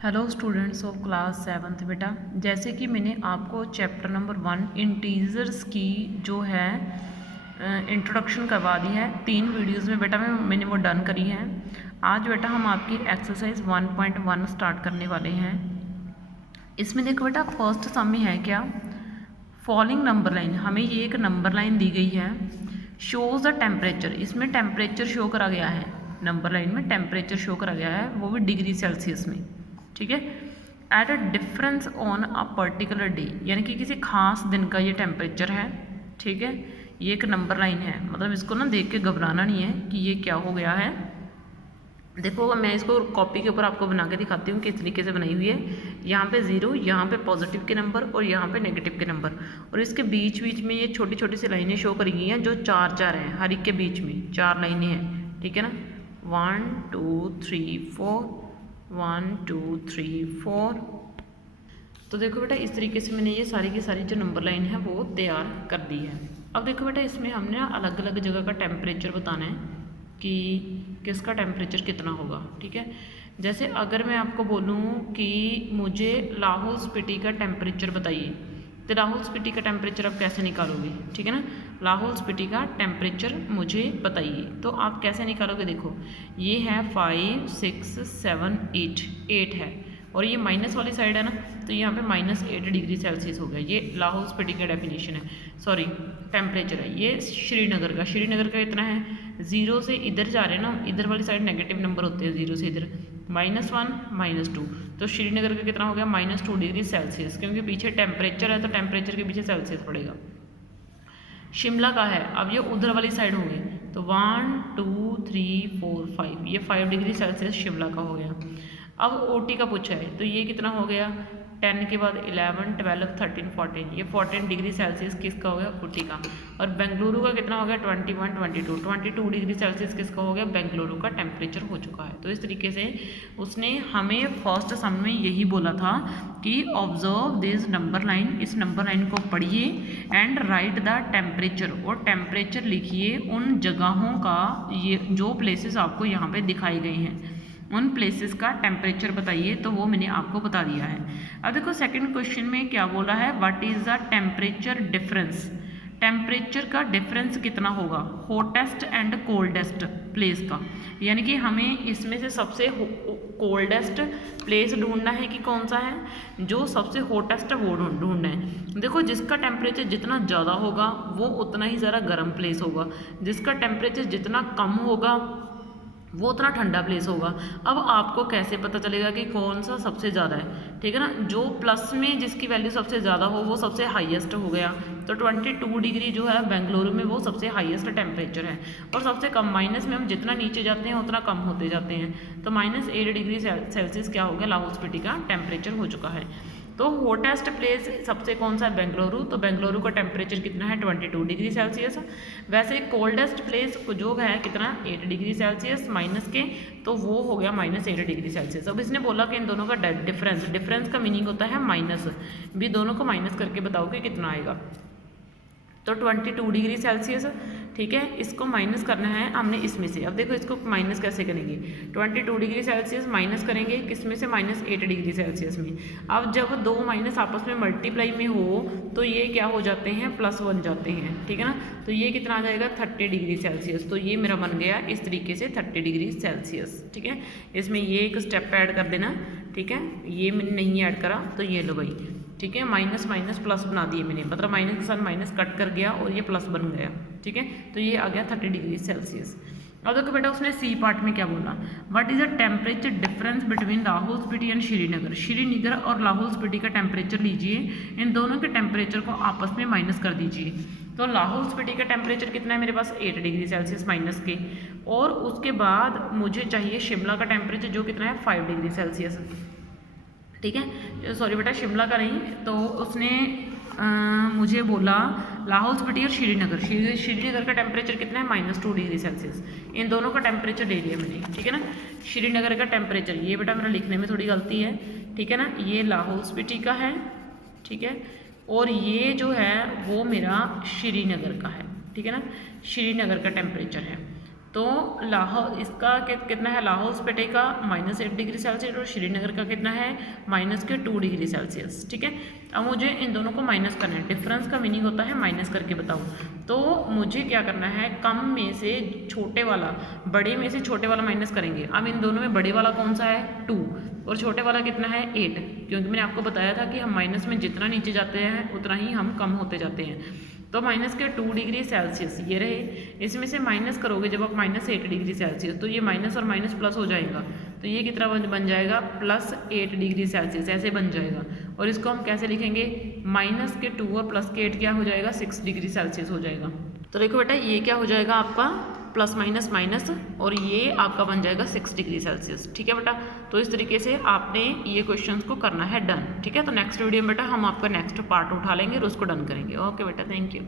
Hello students of class 7th बेटा, जैसे कि मैंने आपको चैप्टर नंबर 1 इंटीजर्स की जो है इंट्रोडक्शन करवा दी है 3 वीडियोस में बेटा मैंने वो डन करी है। आज बेटा हम आपकी एक्सरसाइज 1.1 स्टार्ट करने वाले हैं। इसमें देखो बेटा फर्स्ट सम में है क्या, फॉलोइंग नंबर लाइन, हमें ये एक नंबर लाइन दी गई है, शोज़ द टेम्परेचर, इसमें टेम्परेचर शो करा गया है, नंबर लाइन में टेम्परेचर शो करा गया है, वो भी डिग्री सेल्सियस में, ठीक है। At a difference on a particular day, यानी कि किसी खास दिन का ये टेम्परेचर है, ठीक है। ये एक नंबर लाइन है, मतलब इसको ना देख के घबराना नहीं है कि ये क्या हो गया है। देखो मैं इसको कॉपी के ऊपर आपको बना के दिखाती हूँ किस तरीके से बनाई हुई है। यहाँ पे 0, यहाँ पे पॉजिटिव के नंबर और यहाँ पे नेगेटिव के नंबर, और इसके बीच बीच में ये छोटी छोटी सी लाइनें शो करी गई हैं जो 4 हैं, हर एक के बीच में 4 लाइनें हैं, ठीक है ना। 1 2 3 4 1 2 3 4। तो देखो बेटा इस तरीके से मैंने ये सारी की सारी जो नंबर लाइन है वो तैयार कर दी है। अब देखो बेटा इसमें हमने अलग अलग जगह का टेम्परेचर बताना है कि किसका टेम्परेचर कितना होगा, ठीक है। जैसे अगर मैं आपको बोलूँ कि मुझे लाहौल स्पीति का टेम्परेचर बताइए, तो लाहौल स्पीति का टेम्परेचर आप कैसे निकालोगे, ठीक है ना। लाहौल स्पीति का टेम्परेचर मुझे बताइए, तो आप कैसे निकालोगे, देखो ये है 5 6 7 8 है, और ये माइनस वाली साइड है ना, तो यहाँ पे -8 डिग्री सेल्सियस हो गया। ये लाहौल स्पीति का डेफिनेशन है, सॉरी टेम्परेचर है। ये श्रीनगर का इतना है, 0 से इधर जा रहे हैं ना, इधर वाली साइड नेगेटिव नंबर होते हैं, 0 से इधर -1 -2, तो श्रीनगर का कितना हो गया -2 डिग्री सेल्सियस, क्योंकि पीछे टेम्परेचर है तो टेम्परेचर के पीछे सेल्सियस पड़ेगा। शिमला का है, अब ये उधर वाली साइड हो गई, तो 1 2 3 4 5, ये 5 डिग्री सेल्सियस शिमला का हो गया। अब ओटी का पूछा है, तो ये कितना हो गया, 10 के बाद 11 12 13 14, ये 14 डिग्री सेल्सियस किसका हो गया, ओटी का। और बेंगलुरु का कितना हो गया, 21 22 डिग्री सेल्सियस किसका हो गया, बेंगलुरु का टेम्परेचर हो चुका है। तो इस तरीके से उसने हमें फर्स्ट सम में यही बोला था कि ऑब्जर्व दिस नंबर लाइन, इस नंबर लाइन को पढ़िए एंड राइट द टेम्परेचर, और टेम्परेचर लिखिए उन जगहों का, ये जो प्लेसेस आपको यहाँ पे दिखाए गए हैं उन प्लेसेस का टेम्परेचर बताइए, तो वो मैंने आपको बता दिया है। अब देखो सेकंड क्वेश्चन में क्या बोला है, what is the temperature difference, temperature का डिफरेंस कितना होगा हॉटेस्ट एंड कोल्डेस्ट प्लेस का, यानी कि हमें इसमें से सबसे कोल्डेस्ट प्लेस ढूंढना है कि कौन सा है, जो सबसे हॉटेस्ट है वो ढूंढना है। देखो जिसका टेम्परेचर जितना ज़्यादा होगा वो उतना ही ज़रा गर्म प्लेस होगा, जिसका टेम्परेचर जितना कम होगा वो उतना ठंडा प्लेस होगा। अब आपको कैसे पता चलेगा कि कौन सा सबसे ज़्यादा है, ठीक है ना। जो प्लस में जिसकी वैल्यू सबसे ज़्यादा हो वो सबसे हाईएस्ट हो गया, तो 22 डिग्री जो है बेंगलुरु में वो सबसे हाईएस्ट टेम्परेचर है। और सबसे कम, माइनस में हम जितना नीचे जाते हैं उतना कम होते जाते हैं, तो -8 डिग्री सेल्सियस क्या हो गया, लाहौल स्पीति का टेम्परेचर हो चुका है। तो हॉटेस्ट प्लेस सबसे कौन सा है, बेंगलुरु, तो बेंगलुरु का टेम्परेचर कितना है 22 डिग्री सेल्सियस। वैसे कोल्डेस्ट प्लेस जो है कितना 8 डिग्री सेल्सियस माइनस के, तो वो हो गया -8 डिग्री सेल्सियस। अब इसने बोला कि इन दोनों का डिफरेंस का मीनिंग होता है माइनस, भी दोनों को माइनस करके बताओ कि कितना आएगा, तो 22 डिग्री सेल्सियस, ठीक है। इसको माइनस करना है हमने इसमें से। अब देखो इसको माइनस कैसे करेंगे, 22 डिग्री सेल्सियस माइनस करेंगे किसमें से, -8 डिग्री सेल्सियस में। अब जब दो माइनस आपस में मल्टीप्लाई में हो तो ये क्या हो जाते हैं, +1 बन जाते हैं, ठीक है ना। तो ये कितना आ जाएगा 30 डिग्री सेल्सियस, तो ये मेरा बन गया इस तरीके से 30 डिग्री सेल्सियस, ठीक है। इसमें ये एक स्टेप ऐड कर देना, ठीक है, ये मैंने नहीं ऐड करा तो ये लो भाई, ठीक है, माइनस माइनस प्लस बना दिए मैंने, मतलब माइनस के साथ माइनस कट कर गया और ये प्लस बन गया, ठीक है। तो ये आ गया 30 डिग्री सेल्सियस। अब देखो बेटा उसने सी पार्ट में क्या बोला, what is the temperature difference between Lahaul Spiti and Srinagar, Srinagar और लाहौल स्पीति का टेम्परेचर लीजिए, इन दोनों के टेम्परेचर को आपस में माइनस कर दीजिए। तो लाहौल स्पीति का टेम्परेचर कितना है मेरे पास 8 डिग्री सेल्सियस माइनस के, और उसके बाद मुझे चाहिए शिमला का टेम्परेचर जो कितना है 5 डिग्री सेल्सियस, ठीक है। सॉरी बेटा शिमला का नहीं, तो उसने मुझे बोला लाहौल स्पीति और श्रीनगर का टेम्परेचर कितना है -2 डिग्री सेल्सियस, इन दोनों का टेम्परेचर ले लिया मैंने, ठीक है ना। श्रीनगर का टेम्परेचर, ये बेटा मेरा लिखने में थोड़ी गलती है, ठीक है ना, ये लाहौल स्पीति का है, ठीक है, और ये जो है वो मेरा श्रीनगर का है, ठीक है ना, श्रीनगर का टेम्परेचर है। तो लाहौल इसका कितना है, लाहौल स्पीति का -8 डिग्री सेल्सियस और श्रीनगर का कितना है -2 डिग्री सेल्सियस। ठीक है, अब मुझे इन दोनों को माइनस करना है। डिफरेंस का मीनिंग होता है माइनस करके बताओ। तो मुझे क्या करना है, कम में से छोटे वाला, बड़े में से छोटे वाला माइनस करेंगे। अब इन दोनों में बड़े वाला कौन सा है 2 और छोटे वाला कितना है 8, क्योंकि मैंने आपको बताया था कि हम माइनस में जितना नीचे जाते हैं उतना ही हम कम होते जाते हैं। तो -2 डिग्री सेल्सियस ये रहे, इसमें से माइनस करोगे जब आप -8 डिग्री सेल्सियस, तो ये माइनस और माइनस प्लस हो जाएगा, तो ये कितना बन जाएगा +8 डिग्री सेल्सियस ऐसे बन जाएगा। और इसको हम कैसे लिखेंगे, -2 और +8 क्या हो जाएगा 6 डिग्री सेल्सियस हो जाएगा। तो देखो बेटा ये क्या हो जाएगा आपका प्लस माइनस माइनस, और ये आपका बन जाएगा 6 डिग्री सेल्सियस। ठीक है बेटा, तो इस तरीके से आपने ये क्वेश्चंस को करना है डन। ठीक है, तो नेक्स्ट वीडियो में बेटा हम आपका नेक्स्ट पार्ट उठा लेंगे और उसको डन करेंगे। ओके बेटा, थैंक यू।